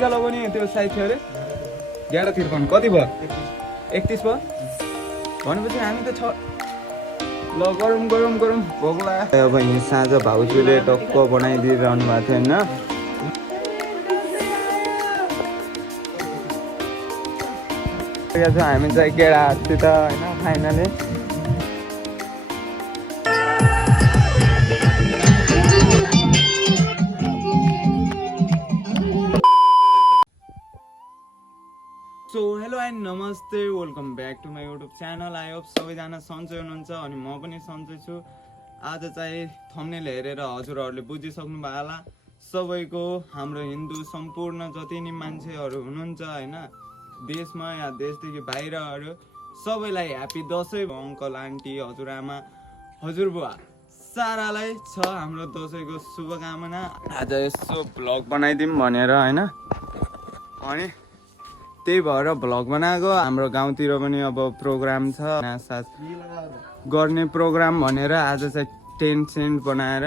पनि त्यो साइज थियो अरे 1153 कति भयो 31 भयो भनेपछि हामी त छ ल गरौँ गरौँ गरौँ भोक लाग्यो। अब यहाँ साँझ भाउजूले टक्क बनाइदिइरहनु भएको थियो होइन हामी चाहिँ केटाहरूसित होइन finally so hello and namaste welcome back to my YouTube channel. I hope सबैजना सन्चै हुनुहुन्छ अनि म पनि सन्चै छु। आज चाहिँ थम्बनेल हेरेर हजुरहरूले बुझिसक्नु भयो होला सबैको हाम्रो हिन्दू सम्पूर्ण जति नि मान्छेहरू हुनुहुन्छ होइन देशमा या देशदेखि बाहिरहरू सबैलाई ह्याप्पी दसैँ। अङ्कल आन्टी हजुरआमा हजुरबुवा सारालाई छ हाम्रो दसैँको शुभकामना। आज यसो भ्लग बनाइदिउँ भनेर होइन अनि त्यही भएर भ्लग बनाएको। हाम्रो गाउँतिर पनि अब प्रोग्राम छ नाचसाच गर्ने प्रोग्राम भनेर आज चाहिँ टेन्ट सेन्ट बनाएर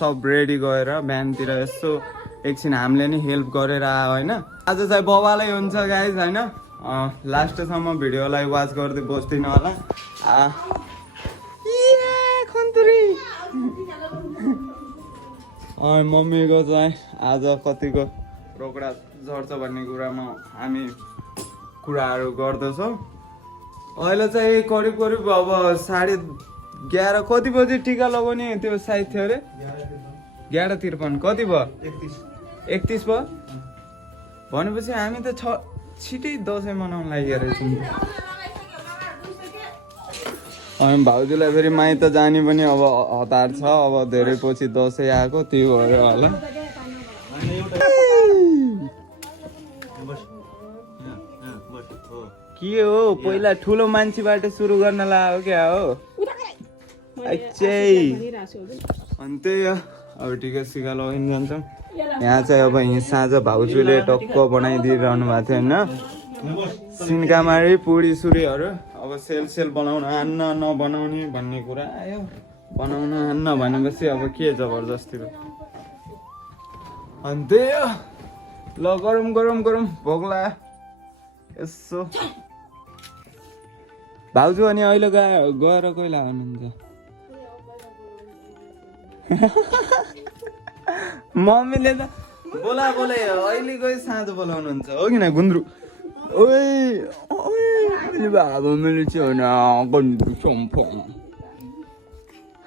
सब रेडी गएर बिहानतिर यसो एकछिन हामीले नि हेल्प गरेर आयो होइन। आज चाहिँ बवालै हुन्छ गाइज होइन। लास्टसम्म भिडियोलाई वाच गर्दै बस्दिनँ होला। मम्मीको चाहिँ आज कतिको रोकडा झर्छ भन्ने कुरामा हामी कुराहरू गर्दछौँ। अहिले चाहिँ करिब करिब अब 11:30 कति बजी टिका लगाउने त्यो साइज थियो अरे 11:53 कति भयो 31 भयो भनेपछि हामी त छिटै दसैँ मनाउन लागेको रहेछौँ। अनि भाउजूलाई फेरि माइत जाने पनि अब हतार छ। अब धेरै पछि दसैँ आएको त्यो भएर होला। के हो पहिला ठुलो मान्छेबाट सुरु गर्न लाग्यो क्या हो अनि त्यही हो। अब टिका सिका लगाइन जान्छौँ। यहाँ चाहिँ अब यहाँ साँझ भाउजूले टक्क बनाइदिइरहनु भएको थियो होइन सिन्कामारी पुरी सुरीहरू। अब सेल बनाउन आन्न नबनाउने भन्ने कुरा आयो। बनाउन आन्न भनेपछि अब के जबरजस्ती हो अनि त्यही हो। ल गरौँ गरौँ गरौँ भोक लाग्यो यसो। भाउजू अनि अहिले गएर कहिले आउनुहुन्छ? मम्मीले त बोला अहिले गए साँझ बोलाउनुहुन्छ हो कि न गुन्द्रु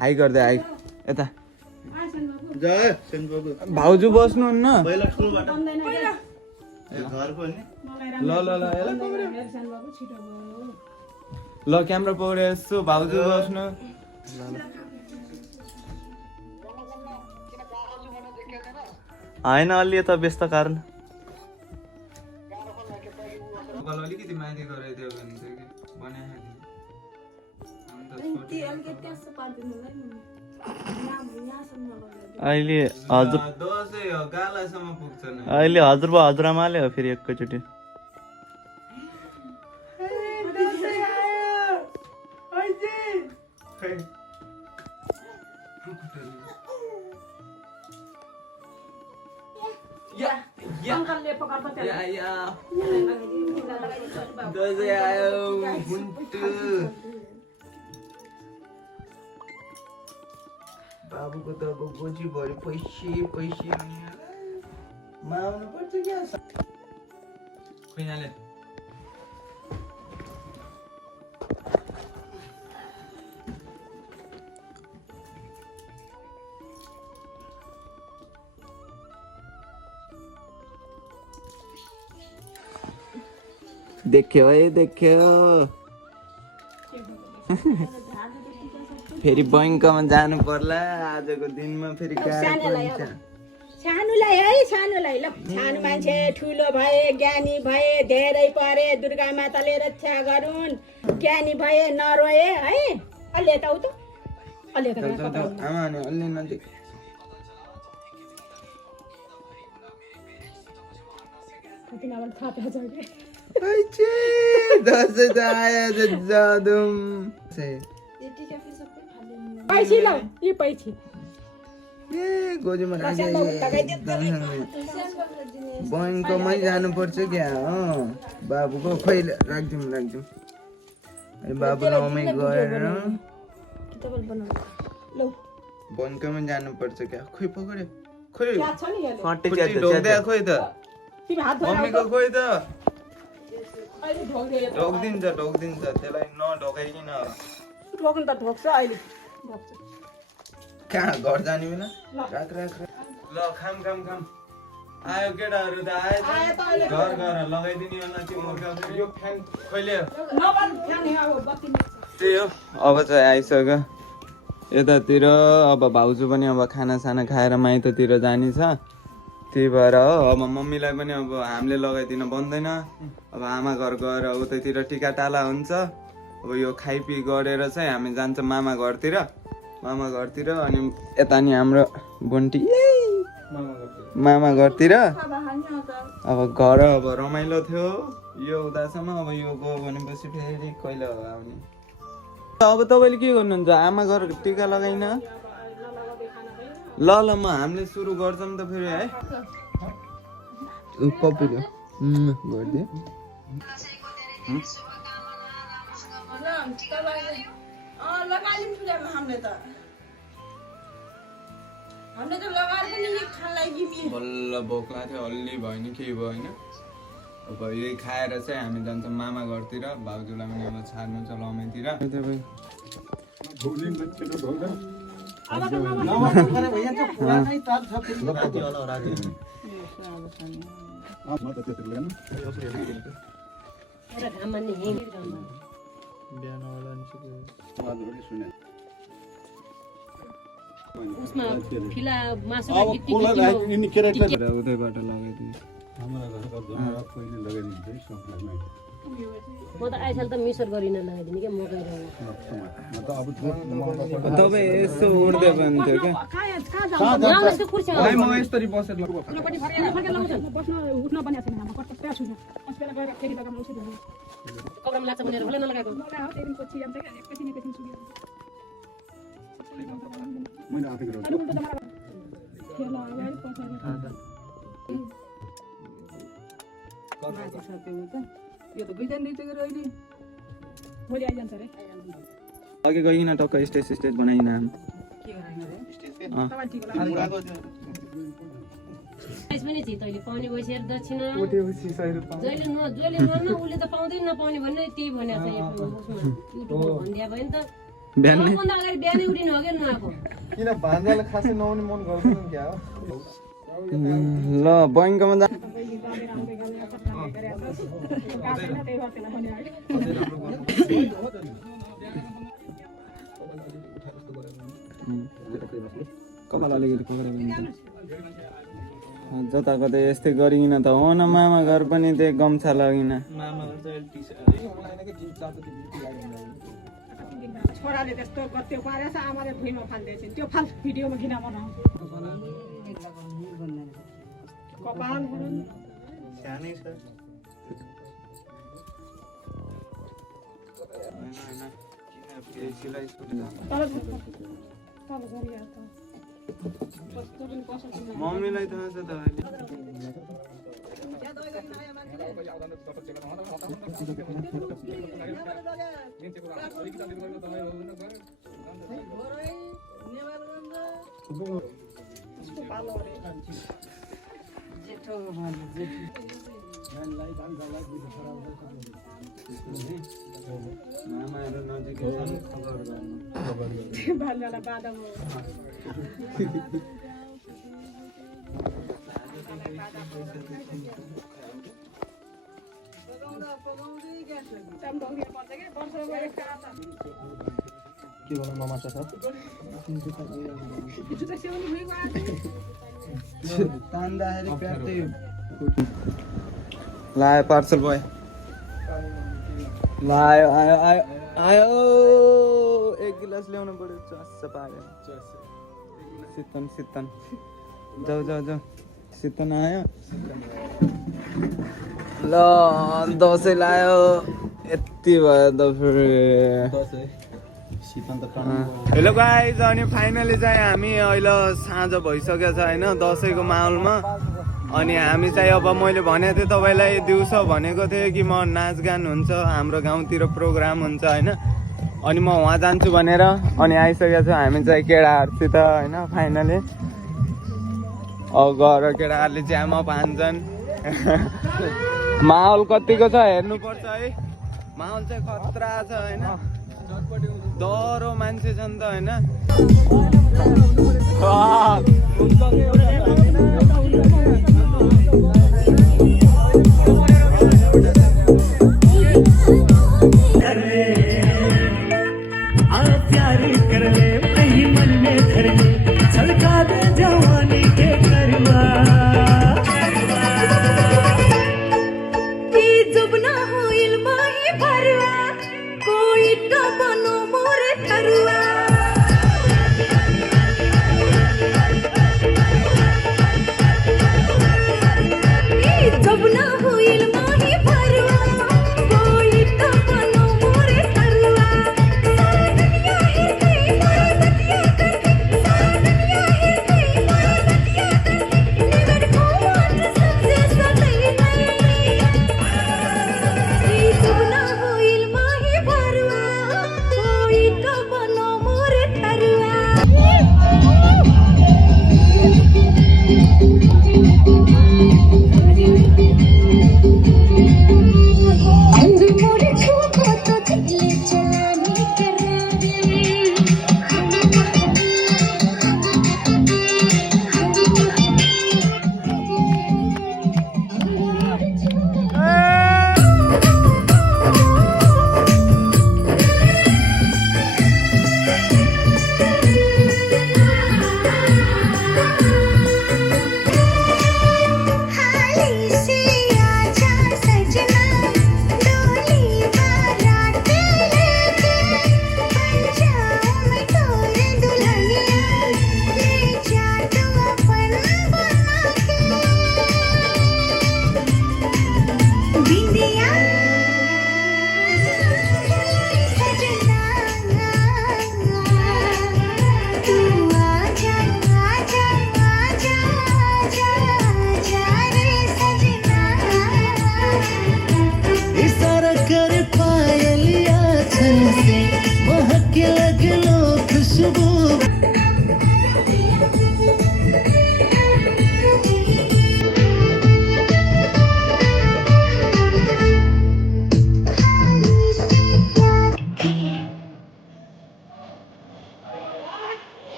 हाई गर्दै हाई यता भाउजू बस्नुहुन्न ल क्यामेरा पौडे यसो भाउजू बस्नु होइन अलि यता व्यस्त कारण अलिकति माथि गराइदियो भने चाहिँ अहिले हजुर अहिले हजुरबा हजुरआमाले हो फेरि एकैचोटि बाबुको त अब गोजी भरि पैसे माग्नु पर्छ क्या खुइनाले। देख्यो है देख्यो फेरि बैङ्कमा जानु पर्ला आजको दिनमा फेरि सानुलाई है सानुलाई ल सानो मान्छे ठुलो भए ज्ञानी भए धेरै परे दुर्गा माताले रक्षा गरून् ज्ञानी भए नरोए है अलि यता उता अलि यता आमा नि अलि नजिक तिनीहरु थाहा छ के दसैँ त आयो जादुम पैसी ल यो पैसी ए गोजीमा बैङ्कमै जानुपर्छ क्या बाबुको खोइ राखिदिउँ अनि बाबु लाउमै गएर बैङ्कमै जानुपर्छ क्या खोइ पक्रियो खोइ ढोक्दै खोइ त मम्मीको खोइ त ढोकिदिन्छ त्यसलाई नढोकाइकन कहाँ घर जाने बेला राख ल खाम आयो केटाहरू त आयो घर घर लगाइदिने होला त्यो यो फ्यान कहिले त्यही हो अब चाहिँ आइसक्यो यतातिर अब भाउजू पनि अब खानासाना खाएर माइततिर जाने छ त्यही भएर हो अब मम्मीलाई पनि अब हामीले लगाइदिन बन्दैन अब आमा घर गएर उतैतिर टिका टाला हुन्छ अब यो खाइपी गरेर चाहिँ हामी जान्छ मामा घरतिर अनि यता नि हाम्रो बन्टी मामा घरतिर अब घर अब रमाइलो थियो यो हुँदासम्म अब यो गयो भनेपछि फेरि कहिले हो आउने अब तपाईँले के गर्नुहुन्छ आमा घर टिका लगाइन ल म हामीले सुरु गर्छौँ त फेरि है पप्पीले गरिदियो बल्ल भोक लाग्थ्यो हल्ली भयो नि केही भयो होइन अब यही खाएर चाहिँ हामी जान्छौँ मामा घरतिर भाउजूलाई पनि अब छाड्नु छ लमाइतिर उसमा फिला मासु उतैबाट लगाइदिनु म त आइसाल त मिसर गरिन लगाइदिने क्या मकै तपाईँ यसो उड्दै भन्थ्यो क्या म यस्तरी बसेर कपडामा लाग्छ भनेर कसले नलगाएको अघि गइकन टक्क स्टेज बनाइन पनि छि तैँले पाउने बसेर दक्षिणा जहिले न उसले त पाउँदैन नपाउने भन्ने त्यही भनेको छ उसमा युट्युबमा भनिदिया भयो नि त सबभन्दा अगाडि बिहानै उठिनु हो क्या नुहाएको किन भान्जालाई खासै नआउने मन गर्दैन क्या ल बैङ्कमा जा कपाल अलिकति पक्रेर जताको त यस्तै गरिकन त हो न मामा घर पनि त्यही गम्छा लगिन छोराले त्यस्तो गर्थ्यो पारेछ आमाले भुइँमा फाल्दैछ त्यो फाल भिडियोमा किन बनाऊ कपाल सानै छ मम्मीलाई थाहा छ त मामाहरू नजिकै छन् खबर गर्नु बालवाला बाधा हो के भनौँ मामा छ तान्दाखेरि प्याट्टै लायो पार्सल बोय लायो आयो आयो आयो एक गिलास ल्याउनु पर्यो चस्स पाऱ्यो शीतन जाऊ शीतन आयो ल दसैँ लायो यति भयो त फेरि हेलो गाइज, अनि फाइनली चाहिँ हामी अहिले साँझ भइसकेको छ होइन दसैँको माहौलमा। अनि हामी चाहिँ अब मैले भनेको थिएँ तपाईँलाई दिउँसो भनेको थिएँ कि म नाचगान हुन्छ हाम्रो गाउँतिर प्रोग्राम हुन्छ होइन, अनि म वहाँ जान्छु भनेर। अनि आइसकेको छ हामी चाहिँ केटाहरूसित होइन फाइनली। अब गएर केटाहरूले ज्यामअप हान्छन्। माहौल कतिको छ हेर्नुपर्छ है, माहौल चाहिँ खतरा छ होइन, डरो मान्छे छन् त होइन।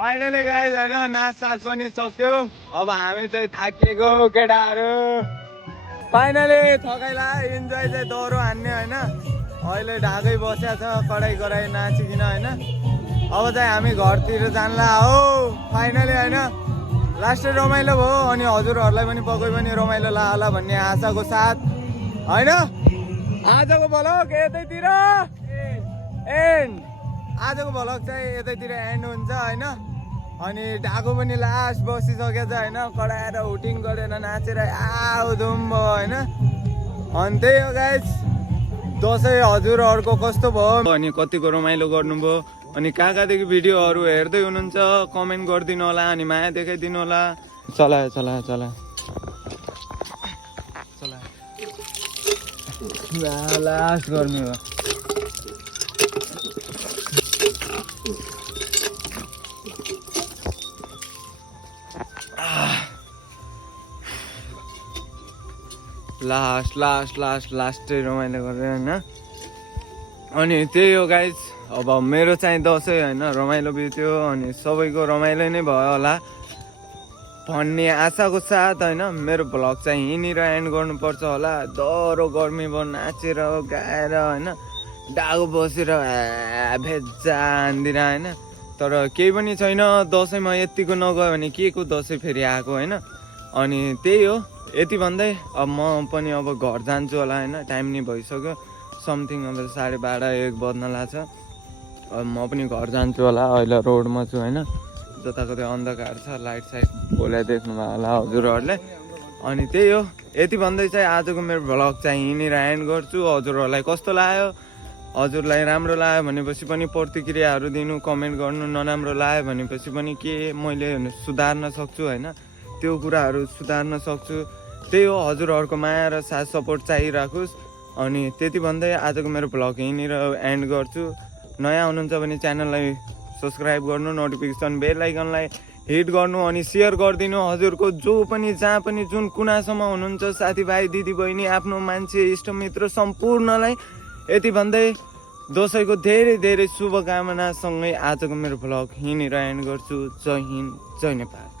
फाइनली गाइज होइन नाचसाच पनि सक्यो। अब हामी चाहिँ थाकिएको केटाहरू फाइनली थकाइला इन्जोय चाहिँ दोहोरो हान्ने होइन। अहिले ढाकै बस्या छ कडाइ कराइ नाचिकन होइन। अब चाहिँ हामी घरतिर जान्ला हो फाइनली होइन। लास्टै रमाइलो भयो अनि हजुरहरूलाई पनि पक्कै पनि रमाइलो ला होला भन्ने आशाको साथ होइन। आजको भ्लग यतैतिर एन्ड, आजको भ्लग चाहिँ यतैतिर एन्ड हुन्छ होइन। अनि ढाको पनि लास्ट बसिसकेको छ होइन, कराएर हुटिङ गरेर नाचेर आउधुम भयो होइन। अनि त्यही हो गाइज दसैँ हजुरहरूको कस्तो भयो अनि कतिको रमाइलो गर्नुभयो अनि कहाँ कहाँदेखि भिडियोहरू हेर्दै हुनुहुन्छ कमेन्ट गरिदिनु होला अनि माया देखाइदिनु होला। चलायो चलायो चलायो चलायो लास्ट गर्नु हो। लास्टै रमाइलो गरेर होइन। अनि त्यही हो गाइज, अब मेरो चाहिँ दसैँ होइन रमाइलो बित्यो अनि सबैको रमाइलो नै भयो होला भन्ने आशाको साथ होइन। मेरो भ्लग चाहिँ यहीँनिर एन्ड गर्नुपर्छ होला। डह्रो गर्मी भयो नाचेर गाएर होइन। डागो बसेर भेजा हान्दिएर होइन। तर केही पनि छैन, दसैँमा यतिको नगयो भने के को दसैँ फेरि आएको होइन। अनि त्यही हो, यति भन्दै अब म पनि अब घर जान्छु होला होइन, टाइम नि भइसक्यो समथिङ, अब 12:30-1 बज्न लाग्छ। अब म पनि घर जान्छु होला, अहिले रोडमा छु होइन, जताकतै अन्धकार छ, लाइट साइट खोला देख्नुभयो होला हजुरहरूले। अनि त्यही हो, यति भन्दै चाहिँ आजको मेरो भ्लग चाहिँ यहीँनिर एन्ड गर्छु। हजुरहरूलाई कस्तो लाग्यो, हजुरलाई राम्रो लाग्यो भनेपछि पनि प्रतिक्रियाहरू दिनु, कमेन्ट गर्नु, नराम्रो लाग्यो भनेपछि पनि के मैले सुधार्न सक्छु होइन, त्यो कुराहरू सुधार्न सक्छु। त्यही हो, हजुरहरूको माया र साथ सपोर्ट चाहिराखोस्। अनि त्यति भन्दै आजको मेरो भ्लग यहीँनिर एन्ड गर्छु। नयाँ हुनुहुन्छ भने च्यानललाई सब्सक्राइब गर्नु, नोटिफिकेसन बेल आइकनलाई हिट गर्नु अनि सेयर गरिदिनु। हजुरको जो पनि जहाँ पनि जुन कुनासम्म हुनुहुन्छ साथीभाइ दिदीबहिनी आफ्नो मान्छे इष्टमित्र सम्पूर्णलाई यति भन्दै दसैँको धेरै धेरै शुभकामनासँगै आजको मेरो भ्लग यहीँनिर एन्ड गर्छु। जय हिन्द, जय नेपाल।